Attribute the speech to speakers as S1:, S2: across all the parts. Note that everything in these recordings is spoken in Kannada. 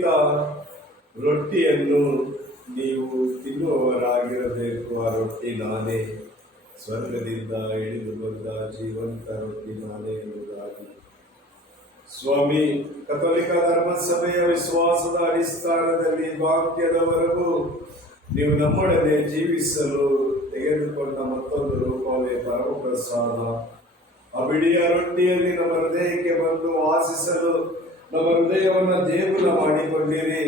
S1: ರೊಟ್ಟಿಯನ್ನು ನೀವು ತಿನ್ನುವವರಾಗಿರಬೇಕು. ಆ ರೊಟ್ಟಿ ನಾನೇ. ಸ್ವರ್ಗದಿಂದ ಇಳಿದು ಬಂದ ಜೀವಂತ ರೊಟ್ಟಿ ನಾನೇ ಎಂಬುದಾಗಿ. ಸ್ವಾಮಿ, ಕಥೋಲಿಕ ಧರ್ಮಸಭೆಯ ವಿಶ್ವಾಸದ ಅಡಿಸ್ಥಾನದಲ್ಲಿ ವಾಕ್ಯದವರೆಗೂ ನೀವು ನಮ್ಮೊಡನೆ ಜೀವಿಸಲು ತೆಗೆದುಕೊಂಡ ಮತ್ತೊಂದು ರೂಪವೇ ಪರಮಪ್ರಸಾದ. ಆ ಬಿಡಿಯ ರೊಟ್ಟಿಯಲ್ಲಿ ನಮ್ಮ ಹೃದಯಕ್ಕೆ ಬಂದು ವಾಸಿಸಲು ನಮ್ಮ ಹೃದಯವನ್ನು ದೇಗುಲ ಮಾಡಿಕೊಂಡಿರಿ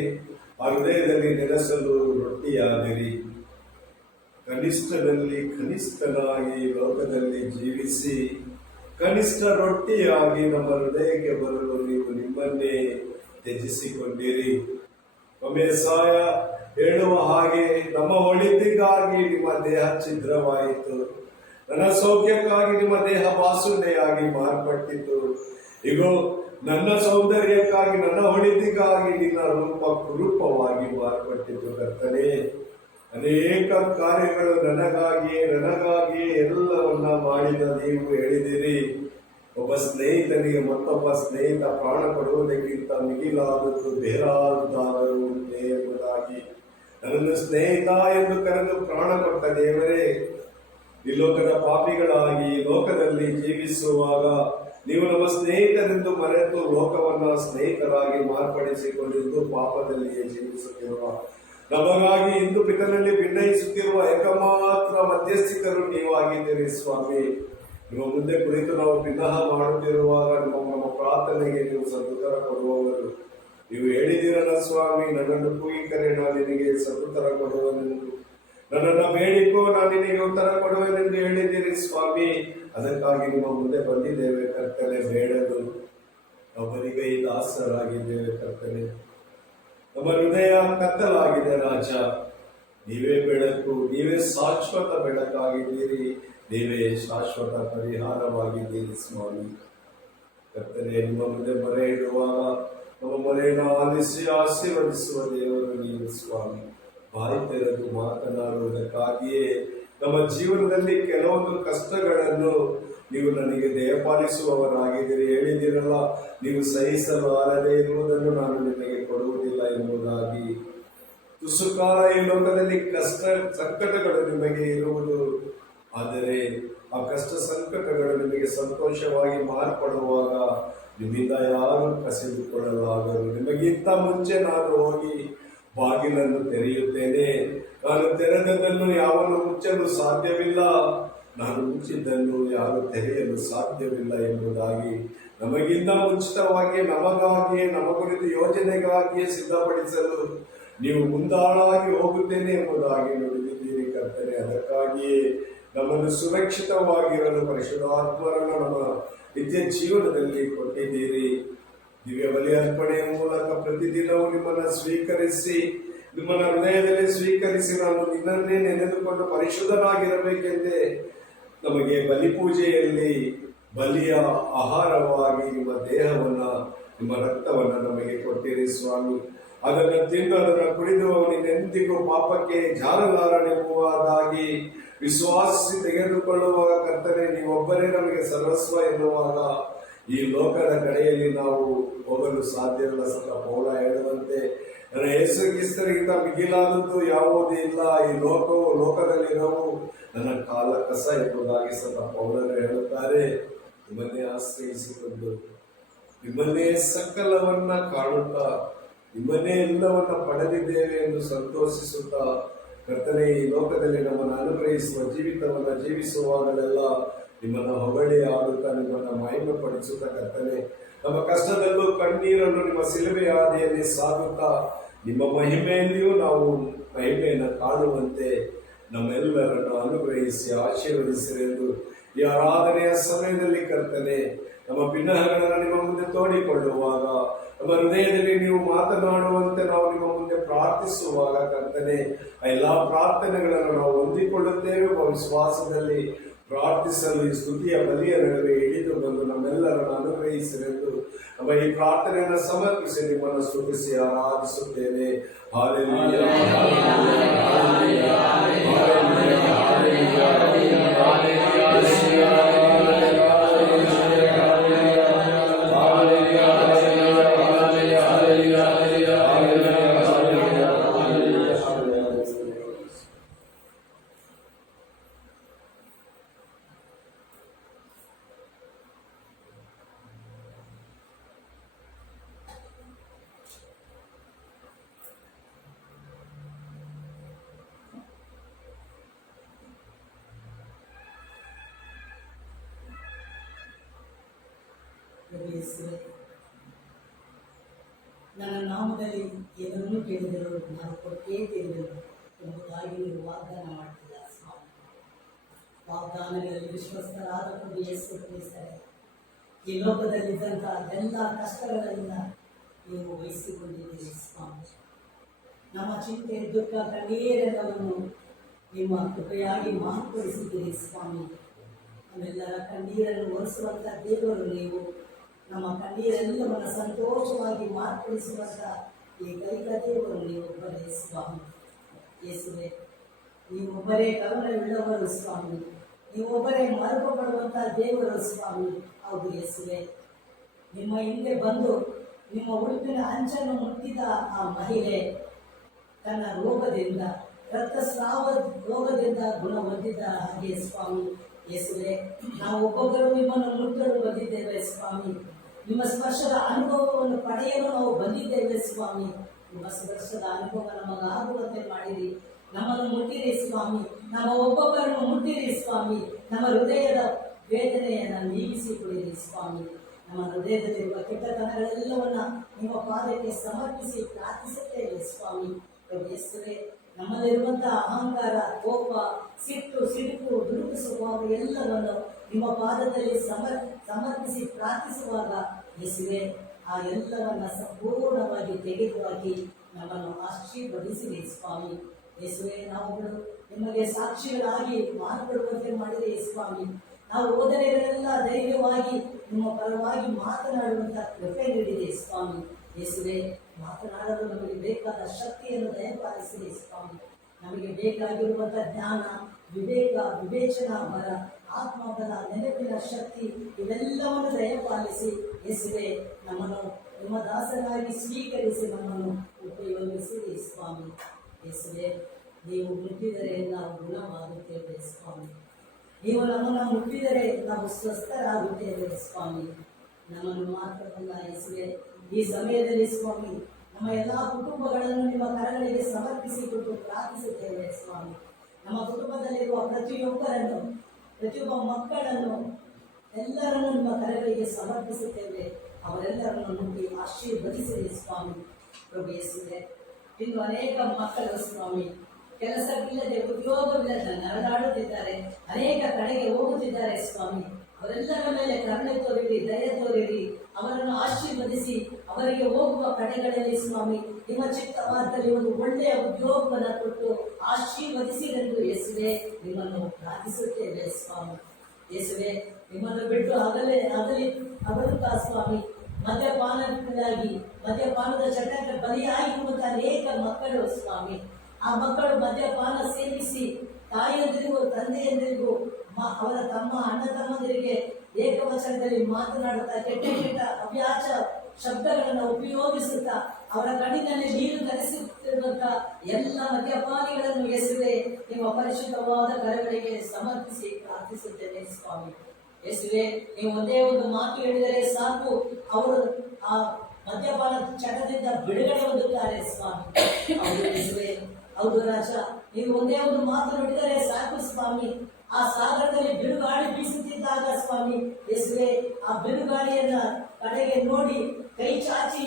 S1: ಹೃದಯದಲ್ಲಿ ನೆಲೆಸಲು ರೊಟ್ಟಿಯಾದಿರಿ ಕನಿಷ್ಠದಲ್ಲಿ ಕನಿಷ್ಠನಾಗಿ ಲೋಕದಲ್ಲಿ ಜೀವಿಸಿ, ಕನಿಷ್ಠ ರೊಟ್ಟಿಯಾಗಿ ನಮ್ಮ ಹೃದಯಕ್ಕೆ ಬರಲು ನೀವು ನಿಮ್ಮನ್ನೇ ತ್ಯಜಿಸಿಕೊಂಡಿರಿ. ಒಮ್ಮೆ ಸಾಯ ಹೇಳುವ ಹಾಗೆ, ನಮ್ಮ ಒಳಿತಿಗಾಗಿ ನಿಮ್ಮ ದೇಹ ಛಿದ್ರವಾಯಿತು. ನನ್ನ ಸೌಖ್ಯಕ್ಕಾಗಿ ನಿಮ್ಮ ದೇಹ ಬಾಸುಂಡೆಯಾಗಿ ಮಾರ್ಪಟ್ಟಿತು. ಇಗೋ ನನ್ನ ಸೌಂದರ್ಯಕ್ಕಾಗಿ, ನನ್ನ ಹೊಡಿತಿಗಾಗಿ ನಿನ್ನ ರೂಪ ಕುರೂಪವಾಗಿ ಮಾರ್ಪಟ್ಟಿದ್ದು ಕರ್ತನೆ. ಅನೇಕ ಕಾರ್ಯಗಳು ನನಗಾಗಿಯೇ ನನಗಾಗಿಯೇ ಎಲ್ಲವನ್ನ ಮಾಡಿದ ನೀವು ಹೇಳಿದಿರಿ ಒಬ್ಬ ಸ್ನೇಹಿತನಿಗೆ ಮತ್ತೊಬ್ಬ ಸ್ನೇಹಿತ ಪ್ರಾಣ ಕೊಡುವುದಕ್ಕಿಂತ ಮಿಗಿಲಾದದ್ದು ಬೇರಾದಾದರೂ ಉಂಟೆ ಎಂಬುದಾಗಿ. ನನ್ನನ್ನು ಸ್ನೇಹಿತ ಎಂದು ಕರೆದು ಪ್ರಾಣ ಕೊಟ್ಟ ದೇವರೇ, ಈ ಲೋಕದ ಪಾಪಿಗಳಾಗಿ ಲೋಕದಲ್ಲಿ ಜೀವಿಸುವಾಗ ನೀವು ನಮ್ಮ ಸ್ನೇಹಿತರೆಂದು ಮರೆತು ಲೋಕವನ್ನ ಸ್ನೇಹಿತರಾಗಿ ಮಾರ್ಪಡಿಸಿಕೊಂಡಿದ್ದು ಪಾಪದಲ್ಲಿಯೇ ಜೀವಿಸುತ್ತಿರುವ ನಮಗಾಗಿ ಇಂದು ಪಿತನಲ್ಲಿ ಭಿನ್ನಯಿಸುತ್ತಿರುವ ಏಕಮಾತ್ರ ಮಧ್ಯಸ್ಥಿಕರು ನೀವಾಗಿದ್ದೀರಿ ಸ್ವಾಮಿ. ನಿಮ್ಮ ಮುಂದೆ ಕುಳಿತು ನಾವು ಭಿನ್ನಹ ಮಾಡುತ್ತಿರುವಾಗ ನಮ್ಮ ನಮ್ಮ ಪ್ರಾರ್ಥನೆಗೆ ನೀವು ಸದುತ್ತರ ಕೊಡುವವರು. ನೀವು ಹೇಳಿದಿರಲ್ಲ ಸ್ವಾಮಿ, ನನ್ನನ್ನು ಕೂಗಿಕರೆ ನಾನು ನಿನಗೆ ಸದುತ್ತರ ಕೊಡುವನೆಂದು. ನನ್ನನ್ನು ಬೇಡಿಕೋ, ನಾನು ನಿನಗೆ ಉತ್ತರ ಕೊಡುವೆನೆಂದು ಹೇಳಿದ್ದೀರಿ, ಸ್ವಾಮಿ. ಅದಕ್ಕಾಗಿ ನಿಮ್ಮ ಮುಂದೆ ಬಂದಿದ್ದೇವೆ, ಕರ್ತನೆ. ಬೇಡದು. ಒಬ್ಬರಿಗೆ ದಾಸರಾಗಿದ್ದೇವೆ, ಕರ್ತನೆ. ನಮ್ಮ ಹೃದಯ ಕತ್ತಲಾಗಿದೆ, ರಾಜ. ನೀವೇ ಬೆಳಕು, ನೀವೇ ಶಾಶ್ವತ ಬೆಳಕಾಗಿದ್ದೀರಿ. ನೀವೇ ಶಾಶ್ವತ ಪರಿಹಾರವಾಗಿದ್ದೀರಿ, ಸ್ವಾಮಿ. ಕರ್ತನೆ, ನಿಮ್ಮ ಮುಂದೆ ಮೊರೆ ಇಡುವಾಗ, ನಮ್ಮ ಮೊರೆಯನ್ನು ಆಲಿಸಿ ಆಶೀರ್ವದಿಸುವ ದೇವರು ನೀವು, ಸ್ವಾಮಿ. ಬಾಯಿ ತೆರೆದು ಮಾತನಾಡುವುದಕ್ಕಾಗಿಯೇ ನಮ್ಮ ಜೀವನದಲ್ಲಿ ಕೆಲವೊಂದು ಕಷ್ಟಗಳನ್ನು ನೀವು ನನಗೆ ದಯಪಾಲಿಸುವವರಾಗಿದ್ದೀರಿ. ಹೇಳಿದಿರಲ್ಲ ನೀವು ಸಹಿಸಲು ಆರದೇ ಇರುವುದನ್ನು ನಾನು ನಿಮಗೆ ಕೊಡುವುದಿಲ್ಲ ಎಂಬುದಾಗಿ. ತುಸು ಕಾಲ ಈ ಲೋಕದಲ್ಲಿ ಕಷ್ಟ ಸಂಕಟಗಳು ನಿಮಗೆ ಇರುವುದು. ಆದರೆ ಆ ಕಷ್ಟ ಸಂಕಟಗಳು ನಿಮಗೆ ಸಂತೋಷವಾಗಿ ಮಾರ್ಪಡುವಾಗ ನಿಮ್ಮಿಂದ ಯಾರು ಕಸಿದುಕೊಳ್ಳಲಾಗರು. ನಿಮಗಿಂತ ಮುಂಚೆ ನಾನು ಹೋಗಿ ಬಾಗಿಲನ್ನು ತೆರೆಯುತ್ತೇನೆ. ನಾನು ತೆರೆದದ್ದನ್ನು ಯಾವನು ಮುಚ್ಚಲು ಸಾಧ್ಯವಿಲ್ಲ. ನಾನು ಮುಚ್ಚಿದ್ದನ್ನು ಯಾರು ತೆರೆಯಲು ಸಾಧ್ಯವಿಲ್ಲ ಎಂಬುದಾಗಿ ನಮಗಿಂತ ಮುಂಚಿತವಾಗಿ ನಮಗಾಗಿಯೇ, ನಮ್ಮ ಕುರಿತು ಯೋಜನೆಗಾಗಿಯೇ ಸಿದ್ಧಪಡಿಸಲು ನೀವು ಮುಂದಾಳಾಗಿ ಹೋಗುತ್ತೇನೆ ಎಂಬುದಾಗಿ ನುಡಿದಿದ್ದೀರಿ ಕರ್ತನೆ. ಅದಕ್ಕಾಗಿಯೇ ನಮ್ಮನ್ನು ಸುರಕ್ಷಿತವಾಗಿರಲು ಪರಿಶುದ್ಧಾತ್ಮರನ್ನು ನಮ್ಮ ನಿತ್ಯ ಜೀವನದಲ್ಲಿ ಕೊಟ್ಟಿದ್ದೀರಿ. ದಿವ್ಯ ಬಲಿ ಅರ್ಪಣೆಯ ಮೂಲಕ ಪ್ರತಿದಿನವೂ ನಿಮ್ಮನ್ನು ಸ್ವೀಕರಿಸಿ, ನಿಮ್ಮನ್ನ ಹೃದಯದಲ್ಲಿ ಸ್ವೀಕರಿಸಿ ನಾನು ನಿನ್ನನ್ನೇ ನೆನೆದುಕೊಂಡು ಪರಿಶುದ್ಧನಾಗಿರಬೇಕೆಂದೇ ನಮಗೆ ಬಲಿ ಪೂಜೆಯಲ್ಲಿ ಬಲಿಯ ಆಹಾರವಾಗಿ ನಿಮ್ಮ ದೇಹವನ್ನ, ನಿಮ್ಮ ರಕ್ತವನ್ನ ನಮಗೆ ಕೊಟ್ಟಿರಿ ಸ್ವಾಮಿ. ಅದನ್ನು ತಿಂದು ಅದನ್ನು ಕುಡಿದು ಅವನಿಗೆಂದಿಗೂ ಪಾಪಕ್ಕೆ ಜಾರಲಾರನೆಂಬುದಾಗಿ ವಿಶ್ವಾಸಿ ತೆಗೆದುಕೊಳ್ಳುವಾಗ ಕರ್ತನೆ, ನೀವೊಬ್ಬರೇ ನಮಗೆ ಸರ್ವಸ್ವ ಎನ್ನುವಾಗ ಈ ಲೋಕದ ಕಡೆಯಲ್ಲಿ ನಾವು ಹೋಗಲು ಸಾಧ್ಯವಿಲ್ಲ ಸತ ಪೌಲ ಹೇಳುವಂತೆ ಯೇಸು ಕ್ರಿಸ್ತರಿಗಿಂತ ಮಿಗಿಲಾದದ್ದು ಯಾವುದೂ ಇಲ್ಲ. ಈ ಲೋಕವು, ಲೋಕದಲ್ಲಿರೋವು ನನ್ನ ಕಾಲ ಕಸ ಎಂಬುದಾಗಿ ಸತ ಪೌಲರು ಹೇಳುತ್ತಾರೆ. ನಿಮ್ಮನ್ನೇ ಆಶ್ರಯಿಸಿಕೊಂಡು, ನಿಮ್ಮನ್ನೇ ಸಕಲವನ್ನ ಕಾಣುತ್ತಾ ನಿಮ್ಮನ್ನೇ ಎಲ್ಲವನ್ನ ಪಡೆದಿದ್ದೇವೆ ಎಂದು ಸಂತೋಷಿಸುತ್ತಾ, ಕರ್ತನೆ, ಈ ಲೋಕದಲ್ಲಿ ನಮ್ಮನ್ನು ಅನುಗ್ರಹಿಸುವ, ಜೀವಿತವನ್ನ ಜೀವಿಸುವಾಗಲೆಲ್ಲ ನಿಮ್ಮನ್ನ ಹೊಗಳಿ ಆಡುತ್ತಾ ನಿಮ್ಮನ್ನು ಮಹಿಮೆ ಪಡಿಸುತ್ತಾ ಕರ್ತನೆ, ನಮ್ಮ ಕಷ್ಟದಲ್ಲೂ ಕಣ್ಣೀರನ್ನು ನಿಮ್ಮ ಸಿಲುಬೆಯ ಹಾದಿಯಲ್ಲಿ ಸಾಗುತ್ತಾ ನಿಮ್ಮ ಮಹಿಮೆಯಲ್ಲಿಯೂ ನಾವು ಮಹಿಮೆಯನ್ನು ಕಾಣುವಂತೆ ನಮ್ಮೆಲ್ಲರನ್ನು ಅನುಗ್ರಹಿಸಿ ಆಶೀರ್ವದಿಸಿರೆಂದು ಈ ಆರಾಧನೆಯ ಸಮಯದಲ್ಲಿ ಕರ್ತನೆ, ನಮ್ಮ ಭಿನ್ನಹಗಳನ್ನು ನಿಮ್ಮ ಮುಂದೆ ತೋಡಿಕೊಳ್ಳುವಾಗ, ನಮ್ಮ ಹೃದಯದಲ್ಲಿ ನೀವು ಮಾತನಾಡುವಂತೆ ನಾವು ನಿಮ್ಮ ಮುಂದೆ ಪ್ರಾರ್ಥಿಸುವಾಗ ಕರ್ತನೆ, ಆ ಎಲ್ಲಾ ಪ್ರಾರ್ಥನೆಗಳನ್ನು ನಾವು ಹೊಂದಿಕೊಳ್ಳುತ್ತೇವೆ ವಿಶ್ವಾಸದಲ್ಲಿ ಪ್ರಾರ್ಥಿಸಲು ಈ ಸ್ತುತಿಯ ಬಲಿಯ ನಡುವೆ ಇಳಿದು ಬಂದು ನಮ್ಮೆಲ್ಲರನ್ನು ಅನುಗ್ರಹಿಸಿರೆಂದು ನಮ್ಮ ಈ ಪ್ರಾರ್ಥನೆಯನ್ನು ಸಮರ್ಪಿಸಿ ನಿಮ್ಮನ್ನು ಸ್ತುತಿಸಿ ಆರಾಧಿಸುತ್ತೇನೆ. ಹಾಲೆಲೂಯ,
S2: ನನ್ನ ನಾಮದಲ್ಲಿ ಏನನ್ನೂ ಕೇಳಿದರು ನಾನು ಕೊಟ್ಟೇ ತಿಳಿದರು ಎಂಬುದಾಗಿ ನೀವು ವಾಗ್ದಾನ ಮಾಡ್ತಿಲ್ಲ ಸ್ವಾಮಿ? ವಾಗ್ದಾನಗಳಲ್ಲಿ ವಿಶ್ವಸ್ತರಾದ ಪ್ರಭು ಯೇಸು ಈ ಲೋಕದಲ್ಲಿದ್ದಂತಹ ಎಲ್ಲ ಕಷ್ಟಗಳಿಂದ ನೀವು ವಹಿಸಿಕೊಂಡಿದ್ದೀರಿ ಸ್ವಾಮಿ. ನಮ್ಮ ಚಿಂತೆ, ದುಃಖ, ಕಣ್ಣೀರೆಲ್ಲವನ್ನು ನಿಮ್ಮ ಕೃಪೆಯಾಗಿ ಮಾರ್ಪಡಿಸಿದ್ದೀರಿ ಸ್ವಾಮಿ. ನಮ್ಮೆಲ್ಲರ ಕಣ್ಣೀರನ್ನು ಒರೆಸುವಂಥ ದೇವರು ನೀವು. ನಮ್ಮ ಕಣ್ಣೀರೆಲ್ಲವನ್ನು ಸಂತೋಷವಾಗಿ ಮಾರ್ಪಡಿಸುವಂಥ ಈ ಕೈಕ ದೇವರು ನೀವೊಬ್ಬರೇ ಸ್ವಾಮಿ. ಯೇಸುವೆ, ನೀವೊಬ್ಬರೇ ಕರುಣೆಯುಳ್ಳವರು ಸ್ವಾಮಿ. ನೀವೊಬ್ಬರೇ ಮರುಪಡುವಂಥ ದೇವರು ಸ್ವಾಮಿ. ಹೌದು ಯೇಸುವೆ, ನಿಮ್ಮ ಹಿಂದೆ ಬಂದು ನಿಮ್ಮ ಉಡುಪಿನ ಅಂಚನ್ನು ಮುಟ್ಟಿದ ಆ ಮಹಿಳೆ ತನ್ನ ರೋಗದಿಂದ, ರಕ್ತಸ್ರಾವ ರೋಗದಿಂದ ಗುಣ ಹೊಂದಿದ ಹಾಗೆ ಸ್ವಾಮಿ. ಯೇಸುವೆ ನಾವು ಒಬ್ಬೊಬ್ಬರು ನಿಮ್ಮನ್ನು ಮುಟ್ಟಲು ಬಂದಿದ್ದೇವೆ ಸ್ವಾಮಿ. ನಿಮ್ಮ ಸ್ಪರ್ಶದ ಅನುಭವವನ್ನು ಪಡೆಯಲು ನಾವು ಬಂದಿದ್ದೇವೆ ಸ್ವಾಮಿ. ನಿಮ್ಮ ಸ್ಪರ್ಶದ ಅನುಭವ ನಮಗಾಗುವಂತೆ ಮಾಡಿರಿ. ನಮ್ಮನ್ನು ಮುಟ್ಟಿರಿ ಸ್ವಾಮಿ. ನಮ್ಮ ಒಬ್ಬೊಬ್ಬರನ್ನು ಮುಟ್ಟಿರಿ ಸ್ವಾಮಿ. ನಮ್ಮ ಹೃದಯದ ವೇದನೆಯನ್ನು ನೀಗಿಸಿಕೊಳ್ಳಿರಿ ಸ್ವಾಮಿ. ನಮ್ಮ ಹೃದಯದಲ್ಲಿರುವ ಕೆಟ್ಟತನಗಳೆಲ್ಲವನ್ನ ನಿಮ್ಮ ಪಾದಕ್ಕೆ ಸಮರ್ಪಿಸಿ ಪ್ರಾರ್ಥಿಸುತ್ತೇವೆ ಸ್ವಾಮಿ. ಯೇಸುವೆ, ನಮ್ಮಲ್ಲಿರುವಂತಹ ಅಹಂಕಾರ, ಕೋಪ, ಸಿಟ್ಟು, ಸಿಡುಕು ಸ್ವಭಾವ ಎಲ್ಲವನ್ನು ನಿಮ್ಮ ಪಾದದಲ್ಲಿ ಸಮರ್, ಸಮರ್ಪಿಸಿ ಪ್ರಾರ್ಥಿಸುವಾಗ ಯೇಸುವೆ, ಆ ಎಲ್ಲವನ್ನ ಸಂಪೂರ್ಣವಾಗಿ ತೆಗೆದುಹಾಕಿ ನಮ್ಮನ್ನು ಆಶೀರ್ವದಿಸಿದೆ ಸ್ವಾಮಿ. ಯೇಸುವೆ ನಾವುಗಳು ನಿಮಗೆ ಸಾಕ್ಷಿಗಳಾಗಿ ಮಾರ್ಪಡುವಂತೆ ಮಾಡಿದೆ ಸ್ವಾಮಿ. ನಾವು ಓದನೆಗಳೆಲ್ಲ ಧೈರ್ಯವಾಗಿ ನಿಮ್ಮ ಪರವಾಗಿ ಮಾತನಾಡುವಂತ ಕೃಪೆ ನೀಡಿದೆ ಸ್ವಾಮಿ. ಯೇಸುವೆ, ಮಾತನಾಡಲು ನಮಗೆ ಬೇಕಾದ ಶಕ್ತಿಯನ್ನು ದಯಪಾಲಿಸಿದೆ ಸ್ವಾಮಿ. ನಮಗೆ ಬೇಕಾಗಿರುವಂತ ಜ್ಞಾನ ವಿವೇಕ, ವಿವೇಚನಾ, ಬಲ, ಆತ್ಮಬಲ, ನೆನಪಿನ ಶಕ್ತಿ ಇವೆಲ್ಲವನ್ನು ದಯಪಾಲಿಸಿ ಯೇಸುವೆ ನಮ್ಮನ್ನು, ನಿಮ್ಮ ದಾಸರಾಗಿ ಸ್ವೀಕರಿಸಿ ನಮ್ಮನ್ನು ಉಪಯೋಗಿಸಿರಿ ಸ್ವಾಮಿ. ಎಸುವೆ ನೀವು ಮುಟ್ಟಿದರೆ ನಾವು ಗುಣವಾಗುತ್ತೇವೆ ಸ್ವಾಮಿ. ನೀವು ನಮ್ಮನ್ನು ಮುಟ್ಟಿದರೆ ನಾವು ಸ್ವಸ್ಥರಾಗುತ್ತೇವೆ ಸ್ವಾಮಿ. ನಮ್ಮನ್ನು ಮಾತ್ರವಲ್ಲ ಎಸುವೆ ಈ ಸಮಯದಲ್ಲಿ ಸ್ವಾಮಿ, ನಮ್ಮ ಎಲ್ಲ ಕುಟುಂಬಗಳನ್ನು ನಿಮ್ಮ ಕರಗಳಿಗೆ ಸಮರ್ಪಿಸಿಕೊಟ್ಟು ಪ್ರಾರ್ಥಿಸುತ್ತೇವೆ ಸ್ವಾಮಿ. ನಮ್ಮ ಕುಟುಂಬದಲ್ಲಿರುವ ಪ್ರತಿಯೊಬ್ಬರನ್ನು, ಪ್ರತಿಯೊಬ್ಬ ಮಕ್ಕಳನ್ನು ಎಲ್ಲರನ್ನು ನಿಮ್ಮ ಕರೆಗಳಿಗೆ ಸಮರ್ಪಿಸುತ್ತೇವೆ. ಅವರೆಲ್ಲರನ್ನು ನೋಡಿ ಆಶೀರ್ವದಿಸಿದೆ ಸ್ವಾಮಿ. ಪ್ರಭು ಯೇಸುವೆ, ಇನ್ನು ಅನೇಕ ಮಕ್ಕಳು ಸ್ವಾಮಿ ಕೆಲಸವಿಲ್ಲದೆ ಉದ್ಯೋಗವಿಲ್ಲದೆ ನರಳಾಡುತ್ತಿದ್ದಾರೆ, ಅನೇಕ ಕಡೆಗೆ ಹೋಗುತ್ತಿದ್ದಾರೆ ಸ್ವಾಮಿ. ಅವರೆಲ್ಲರ ಮೇಲೆ ಕರುಣೆ ತೋರಿರಿ, ದಯ ತೋರಿರಿ. ಅವರನ್ನು ಆಶೀರ್ವದಿಸಿ ಅವರಿಗೆ ಹೋಗುವ ಕಡೆಗಳಲ್ಲಿ ಸ್ವಾಮಿ, ನಿಮ್ಮ ಚಿತ್ತವಾದಲ್ಲಿ ಒಂದು ಒಳ್ಳೆಯ ಉದ್ಯೋಗವನ್ನು ಕೊಟ್ಟು ಆಶೀರ್ವದಿಸಿರೆಂದು ಯೇಸುವೆ, ನಿಮ್ಮನ್ನು ಪ್ರಾರ್ಥಿಸುತ್ತೇವೆ ಸ್ವಾಮಿ. ಯೇಸುವೆ, ನಿಮ್ಮನ್ನು ಬಿಟ್ಟು ಆಗಲೇ ಆಗಲಿ ಅಗಲುತ್ತಾ ಸ್ವಾಮಿ. ಮದ್ಯಪಾನಕ್ಕಾಗಿ, ಮದ್ಯಪಾನದ ಚಟಕ್ಕೆ ಬಲಿಯಾಗಿರುವಂತಹ ಅನೇಕ ಮಕ್ಕಳು ಸ್ವಾಮಿ. ಆ ಮಕ್ಕಳು ಮದ್ಯಪಾನ ಸೇವಿಸಿ ತಾಯಿಯಂದಿರಿಗೂ ತಂದೆಯಂದಿರಿಗೂ ಅವರ ತಮ್ಮ ಅಣ್ಣ ತಮ್ಮಂದಿರಿಗೆ ಏಕವಚನದಲ್ಲಿ ಮಾತನಾಡುತ್ತಾ ಕೆಟ್ಟ ಕೆಟ್ಟ ಅವ್ಯಾಜ ಶಬ್ದಗಳನ್ನು ಉಪಯೋಗಿಸುತ್ತಾ ಅವರ ಕಣ್ಣಿನಲ್ಲಿ ನೀರು ಧರಿಸುತ್ತಿರುವಂತ ಎಲ್ಲ ಮದ್ಯಪಾನಿಗಳನ್ನು ಎಸುವೆ ನಿಮ್ಮ ಪರಿಶುದ್ಧವಾದ ಕರೆಗಳಿಗೆ ಸಮರ್ಪಿಸಿ ಪ್ರಾರ್ಥಿಸುತ್ತೇನೆ ಸ್ವಾಮಿ. ಎಸುವೆ ನೀವು ಒಂದೇ ಒಂದು ಮಾತು ಹೇಳಿದರೆ ಸಾಕು, ಅವರು ಆ ಮದ್ಯಪಾನ ಚಟದಿಂದ ಬಿಡುಗಡೆ ಹೊಂದುತ್ತಾರೆ ಸ್ವಾಮಿ. ಯೇಸುವೆ ಹೌದು ರಾಜ, ನೀವು ಒಂದೇ ಒಂದು ಮಾತು ನುಡಿದರೆ ಸಾಕು ಸ್ವಾಮಿ. ಆ ಸಾಗರದಲ್ಲಿ ಬಿರುಗಾಳಿ ಬೀಸುತ್ತಿದ್ದಾಗ ಸ್ವಾಮಿ, ಯೇಸುವೆ, ಆ ಬಿರುಗಾಳಿಯನ್ನ ಕಡೆಗೆ ನೋಡಿ ಕೈ ಚಾಚಿ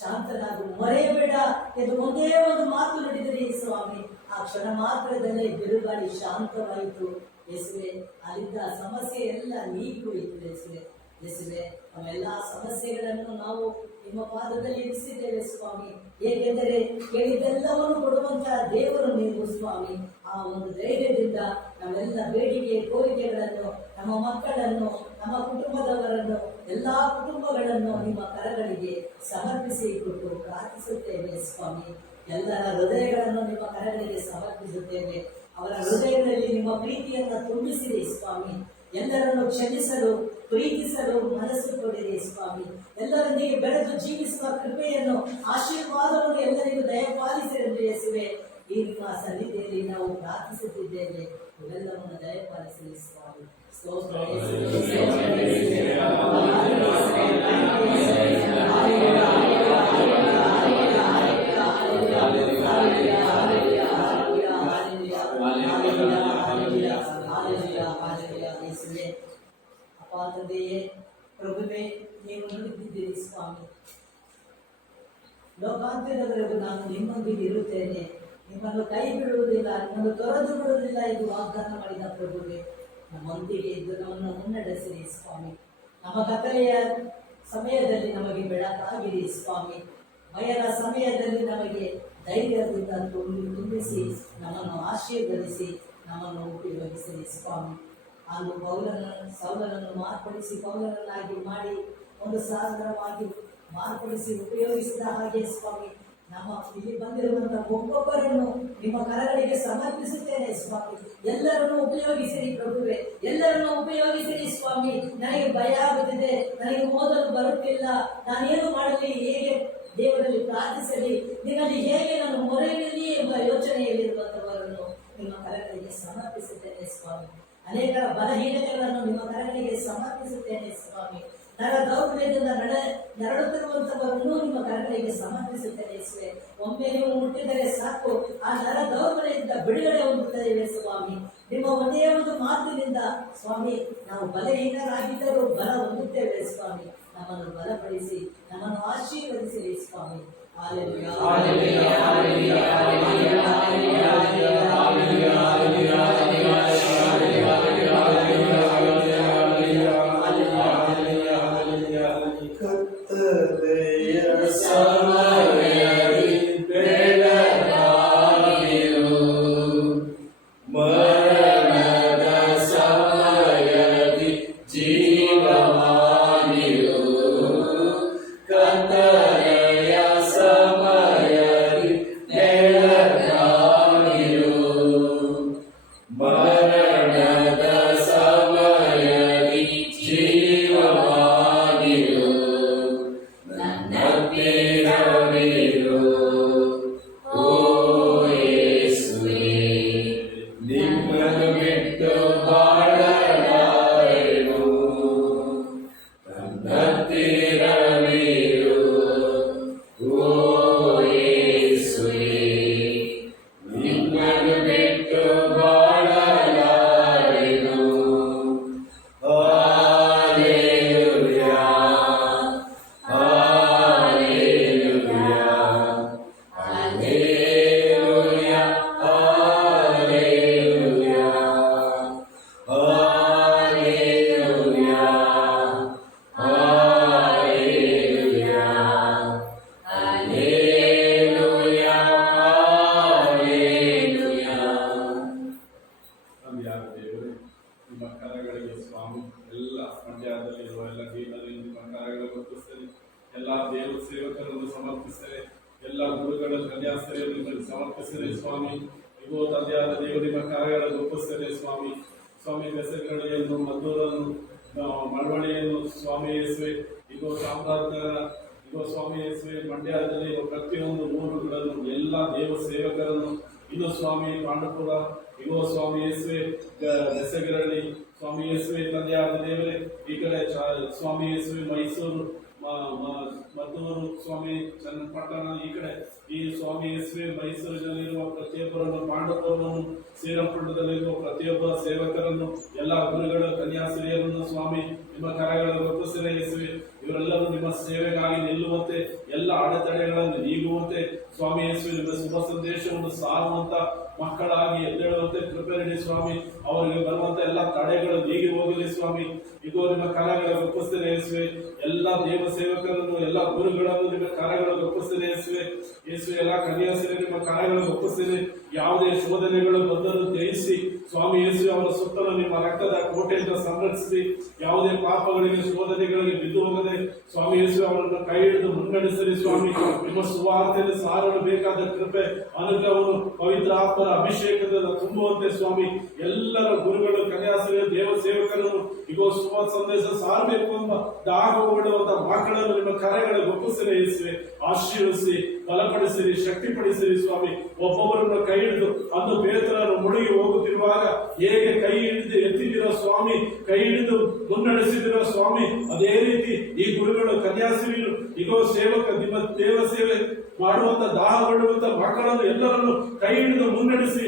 S2: ಶಾಂತನಾಗು, ಮರೆಯಬೇಡ ಎಂದು ಒಂದೇ ಒಂದು ಮಾತು ನುಡಿದಿರಿ ಸ್ವಾಮಿ. ಆ ಕ್ಷಣ ಮಾತ್ರದಲ್ಲೇ ಬಿರುಗಾಳಿ ಶಾಂತವಾಯಿತು. ಯೇಸುವೆ, ಅಲ್ಲಿದ್ದ ಸಮಸ್ಯೆ ಎಲ್ಲ ನೀಗಿ ಹೋಯಿತು ಯೇಸುವೆ. ಯೇಸುವೆ, ನಮ್ಮೆಲ್ಲ ಸಮಸ್ಯೆಗಳನ್ನು ನಾವು ನಿಮ್ಮ ಪಾದದಲ್ಲಿ ಇರಿಸಿದ್ದೇವೆ ಸ್ವಾಮಿ. ಏಕೆಂದರೆ ಕೇಳಿದ್ದೆಲ್ಲವನ್ನು ಕೊಡುವಂತಹ ದೇವರು ನೀವು, ಸ್ವಾಮಿ. ಆ ಒಂದು ಧೈರ್ಯದಿಂದ ನಾವೆಲ್ಲ ಬೇಡಿಕೆ, ಕೋರಿಕೆಗಳನ್ನು, ನಮ್ಮ ಮಕ್ಕಳನ್ನು, ನಮ್ಮ ಕುಟುಂಬದವರನ್ನು, ಎಲ್ಲಾ ಕುಟುಂಬಗಳನ್ನು ನಿಮ್ಮ ಕರಗಳಿಗೆ ಸಮರ್ಪಿಸಿ ಕೊಟ್ಟು ಪ್ರಾರ್ಥಿಸುತ್ತೇವೆ, ಸ್ವಾಮಿ. ಎಲ್ಲರ ಹೃದಯಗಳನ್ನು ನಿಮ್ಮ ಕರಗಳಿಗೆ ಸಮರ್ಪಿಸುತ್ತೇವೆ. ಅವರ ಹೃದಯದಲ್ಲಿ ನಿಮ್ಮ ಪ್ರೀತಿಯನ್ನು ತುಂಬಿಸಿರಿ, ಸ್ವಾಮಿ. ಎಲ್ಲರನ್ನು ಕ್ಷಮಿಸಲು, ಪ್ರೀತಿಸಲು ಮನಸ್ಸು ಕೊಡಿರಿ ಸ್ವಾಮಿ. ಎಲ್ಲರೊಂದಿಗೆ ಬೆಳೆದು ಜೀವಿಸುವ ಕೃಪೆಯನ್ನು ಆಶೀರ್ವಾದವನ್ನು ಎಲ್ಲರಿಗೂ ದಯಪಾಲಿಸಿರಲಿ ಈ ನಿಮ್ಮ ಸನ್ನಿಧಿಯಲ್ಲಿ ನಾವು ಪ್ರಾರ್ಥಿಸುತ್ತಿದ್ದೇವೆ. ಇವೆಲ್ಲವನ್ನು ದಯಪಾಲಿಸಲಿ ಸ್ವಾಮಿ. ಸ್ತೋತ್ರ. ಲೋಕಾಂತ್ಯದವರೆಗೂ ನಾನು ನಿಮ್ಮೊಂದಿಗೆ ಇರುತ್ತೇನೆ. ನಿಮ್ಮನ್ನು ಕೈ ಬಿಡುವುದಿಲ್ಲ, ನಿಮ್ಮನ್ನು ತೊರೆದು ಬಿಡುವುದಿಲ್ಲ ಎಂದು ವಾಗ್ದಾನ ಮಾಡಿದ ಪ್ರಭುವೆ, ನಮ್ಮೊಂದಿಗೆ ಇದ್ದು ನಮ್ಮನ್ನು ಮುನ್ನಡೆಸಿರಿ ಸ್ವಾಮಿ. ನಮ್ಮ ಕತ್ತಲೆಯ ಸಮಯದಲ್ಲಿ ನಮಗೆ ಬೆಳಕಾಗಿರಿ ಸ್ವಾಮಿ. ಭಯದ ಸಮಯದಲ್ಲಿ ನಮಗೆ ಧೈರ್ಯದಿಂದ ತುಂಬಿ, ತುಂಬಿಸಿ, ನಮ್ಮನ್ನು ಆಶೀರ್ವದಿಸಿ, ನಮ್ಮನ್ನು ಉಪಯೋಗಿಸಿರಿ ಸ್ವಾಮಿ. ಹಾಗೂ ಪೌಲನ, ಸೌಲನನ್ನು ಮಾರ್ಪಡಿಸಿ, ಪೌಲನನ್ನಾಗಿ ಮಾಡಿ, ಒಂದು ಸಾಗರವಾಗಿ ಮಾರ್ಪಡಿಸಿ ಉಪಯೋಗಿಸಿದ ಹಾಗೆ ಸ್ವಾಮಿ. ನಮ್ಮ ಇಲ್ಲಿ ಬಂದಿರುವಂತಹ ಒಬ್ಬೊಬ್ಬರನ್ನು ನಿಮ್ಮ ಕರಗಳಿಗೆ ಸಮರ್ಪಿಸುತ್ತೇನೆ ಸ್ವಾಮಿ. ಎಲ್ಲರನ್ನು ಉಪಯೋಗಿಸಿರಿ ಪ್ರಭುವೆ, ಎಲ್ಲರನ್ನು ಉಪಯೋಗಿಸಿರಿ ಸ್ವಾಮಿ. ನನಗೆ ಭಯ ಆಗುತ್ತಿದೆ, ನನಗೆ ಓದಲು ಬರುತ್ತಿಲ್ಲ. ನಾನೇನು ಮಾಡಲಿ, ಹೇಗೆ ದೇವರಲ್ಲಿ ಪ್ರಾರ್ಥಿಸಲಿ, ನಿಮ್ಮಲ್ಲಿ ಹೇಗೆ ನಾನು ಮೊರೆಯಲ್ಲಿ ಎಂಬ ಯೋಚನೆಯಲ್ಲಿರುವಂತಹವರನ್ನು ನಿಮ್ಮ ಕರಗಳಿಗೆ ಸಮರ್ಪಿಸುತ್ತೇನೆ ಸ್ವಾಮಿ. ಅನೇಕ ಬಲಹೀನತೆಗಳನ್ನು ನಿಮ್ಮ ಕರಗಳಿಗೆ ಸಮರ್ಪಿಸುತ್ತೇನೆ ಸ್ವಾಮಿ. ನರ ದೌರ್ಬಲ್ಯದಿಂದ ನಡ ನರಳುತ್ತಿರುವಂತಹವರನ್ನು ನಿಮ್ಮ ಕರಗಳಿಗೆ ಸಮರ್ಪಿಸುತ್ತೇನೆ ಯೇಸುವೆ. ಒಮ್ಮೆ ನೀವು ಮುಟ್ಟಿದರೆ ಸಾಕು. ಆ ನರ ದೌರ್ಬಲ್ಯದಿಂದ ಬಿಡುಗಡೆ ಹೊಂದುತ್ತೇವೆ ಸ್ವಾಮಿ. ನಿಮ್ಮ ಒಂದೇ ಒಂದು ಮಾತಿನಿಂದ ಸ್ವಾಮಿ ನಾವು ಬಲಹೀನರಾಗಿದ್ದರೂ ಬಲ ಹೊಂದುತ್ತೇವೆ ಸ್ವಾಮಿ. ನಮ್ಮನ್ನು ಬಲಪಡಿಸಿ ನಮ್ಮನ್ನು ಆಶೀರ್ವದಿಸಿರಿ ಸ್ವಾಮಿ. ಹಾಲೆಲೂಯಾ. ಹಾಲೆಲೂಯಾ, ಹಾಲೆಲೂಯಾ, ಹಾಲೆಲೂಯಾ,
S1: ಕತ್ತಲೆಯ ಯೇಸುವೆ
S3: ಇಗೋ ಚಾಮರಾಜನಗರ ಇಗೋ ಸ್ವಾಮಿ ಯೇಸುವೆ ಮಂಡ್ಯದಲ್ಲಿ ಪ್ರತಿಯೊಂದು ಊರುಗಳನ್ನು, ಎಲ್ಲ ದೇವ ಸೇವಕರನ್ನು, ಇನ್ನು ಸ್ವಾಮಿ ಪಾಂಡಪುರ ಇಗೋ ಸ್ವಾಮಿ ಯೇಸುವೆ ಬೆಸಗಿರಳ್ಳಿ ಸ್ವಾಮಿ ಯೇಸುವೆ ತಂದೆಯಾದ ದೇವರೇ, ಈ ಕಡೆ ಸ್ವಾಮಿ ಯೇಸುವೆ ಮೈಸೂರು ಮದ್ದೂರು ಸ್ವಾಮಿ ಚನ್ನಪಟ್ಟಣ ಈ ಕಡೆ. ಈ ಸ್ವಾಮಿ ಎಸ್ವಿ ಮೈಸೂರಿನಲ್ಲಿರುವ ಪ್ರತಿಯೊಬ್ಬರನ್ನು ಪಾಂಡವರನ್ನು ಶ್ರೀರಂಗಪಟ್ಟಣದಲ್ಲಿರುವ ಪ್ರತಿಯೊಬ್ಬ ಸೇವಕರನ್ನು, ಎಲ್ಲ ಗುರುಗಳ, ಕನ್ಯಾಸ್ತ್ರೀಯರನ್ನು ಸ್ವಾಮಿ, ನಿಮ್ಮ ಕರಗಳ ಒಪ್ಪಿಸಿದ ಯೇಸುವೆ ಇವರೆಲ್ಲರೂ ನಿಮ್ಮ ಸೇವೆಗಾಗಿ ನಿಲ್ಲುವಂತೆ ಎಲ್ಲ ಅಡೆತಡೆಗಳನ್ನು ನೀಗುವಂತೆ ಸ್ವಾಮಿ ಯೇಸುವೆ ನಿಮ್ಮ ಶುಭ ಸಂದೇಶವನ್ನು ಸಾರುವಂತ ಮಕ್ಕಳಾಗಿ ಎದ್ದೇಳುವಂತೆ ಕೃಪೆ ಸ್ವಾಮಿ. ಅವರಿಗೆ ಬರುವಂತ ಎಲ್ಲ ತಡೆಗಳು ನೀಗಿ ಹೋಗಲಿ ಸ್ವಾಮಿ. ಇದು ನಿಮ್ಮ ಕರಗಳ ಒಪ್ಪಿಸ್ತೇನೆ ಯೇಸುವೆ. ಎಲ್ಲ ದೇವ ಸೇವಕರನ್ನು, ಎಲ್ಲ ಗುರುಗಳನ್ನು ನಿಮ್ಮ ಕರಗಳ ಒಪ್ಪಿಸ್ತೇನೆ ಯೇಸುವೆ. ಯೇಸುವೆ, ಎಲ್ಲ ಕನ್ಯಾಸಿನ ನಿಮ್ಮ ಕಾರ್ಯಗಳನ್ನು ಒಪ್ಪಿಸ್ತೇನೆ ಯಾವುದೇ ಶೋಧನೆಗಳು ಬಂದರೂ ಜಯಿಸಿ ಸ್ವಾಮಿ ಯೇಸು ಅವರ ಸುತ್ತಲೂ ನಿಮ್ಮ ರಕ್ತದ ಕೋಟೆಯಿಂದ ಸಂರಕ್ಷಿಸಿ ಯಾವುದೇ ಪಾಪಗಳಿಗೆ, ಶೋಧನೆಗಳಿಗೆ ಬಿದ್ದು ಹೋಗದೆ ಸ್ವಾಮಿ ಯೇಸು ಅವರನ್ನು ಕೈ ಹಿಡಿದು ಮುನ್ನಡೆಸಲಿ ಸ್ವಾಮಿ. ನಿಮ್ಮ ಸುವಾರ್ತೆಯಲ್ಲಿ ಸಾರಲು ಬೇಕಾದ ಕೃಪೆ, ಅನುಗ್ರಹವನ್ನು ಪವಿತ್ರ ಆತ್ಮರ ಅಭಿಷೇಕದಿಂದ ತುಂಬುವಂತೆ ಸ್ವಾಮಿ. ಎಲ್ಲರ ಗುರುಗಳು ಕನ್ಯಾಸಿಗೆ ದೇವ ಸೇವಕರನ್ನು ಈಗ ಸುವ ಸಂದೇಶ ಸಾರಬೇಕು ಎಂಬ ದಾಗಬಿಡುವಂತ ಮಕ್ಕಳನ್ನು ನಿಮ್ಮ ಕರೆಗಳಿಗೆ ಒಪ್ಪಿಸಿರಿ ಯೇಸುವೆ. ಆಶೀರ್ವಿಸಿ ಬಲಪಡಿಸಿರಿ, ಶಕ್ತಿಪಡಿಸಿರಿ ಸ್ವಾಮಿ. ಒಬ್ಬೊಬ್ಬರನ್ನು ಮಕ್ಕಳನ್ನು ಎಲ್ಲರನ್ನು ಕೈ ಹಿಡಿದು ಮುನ್ನಡೆಸಿ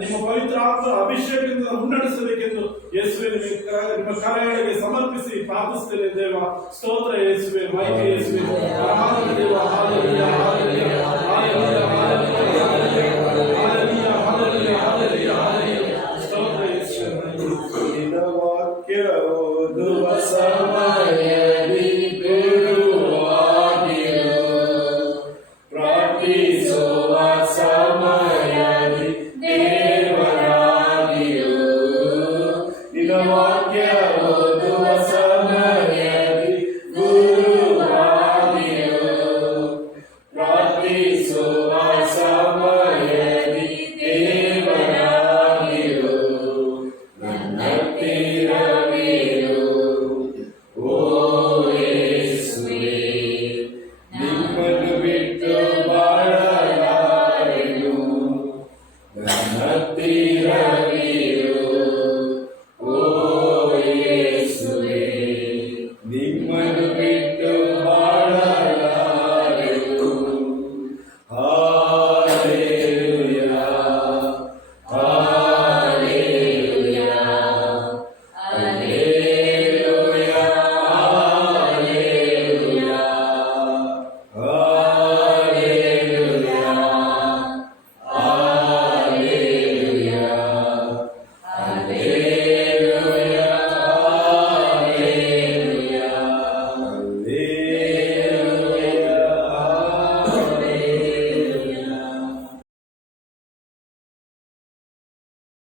S3: ನಿಮ್ಮ ಪವಿತ್ರ ಆತ್ಮ ಅಭಿಷೇಕದಿಂದ ಮುನ್ನಡೆಸಬೇಕೆಂದು ಯೇಸುವೆ ನಿಮ್ಮ ಕಾರ್ಯಗಳಿಗೆ ಸಮರ್ಪಿಸಿ ಪ್ರಾರ್ಥಿಸುತ್ತೇನೆ ದೇವ. ಸ್ತೋತ್ರ ಯೇಸುವೆ ಮೈಕೆ ಯೇಸುವೆ. ದೇವ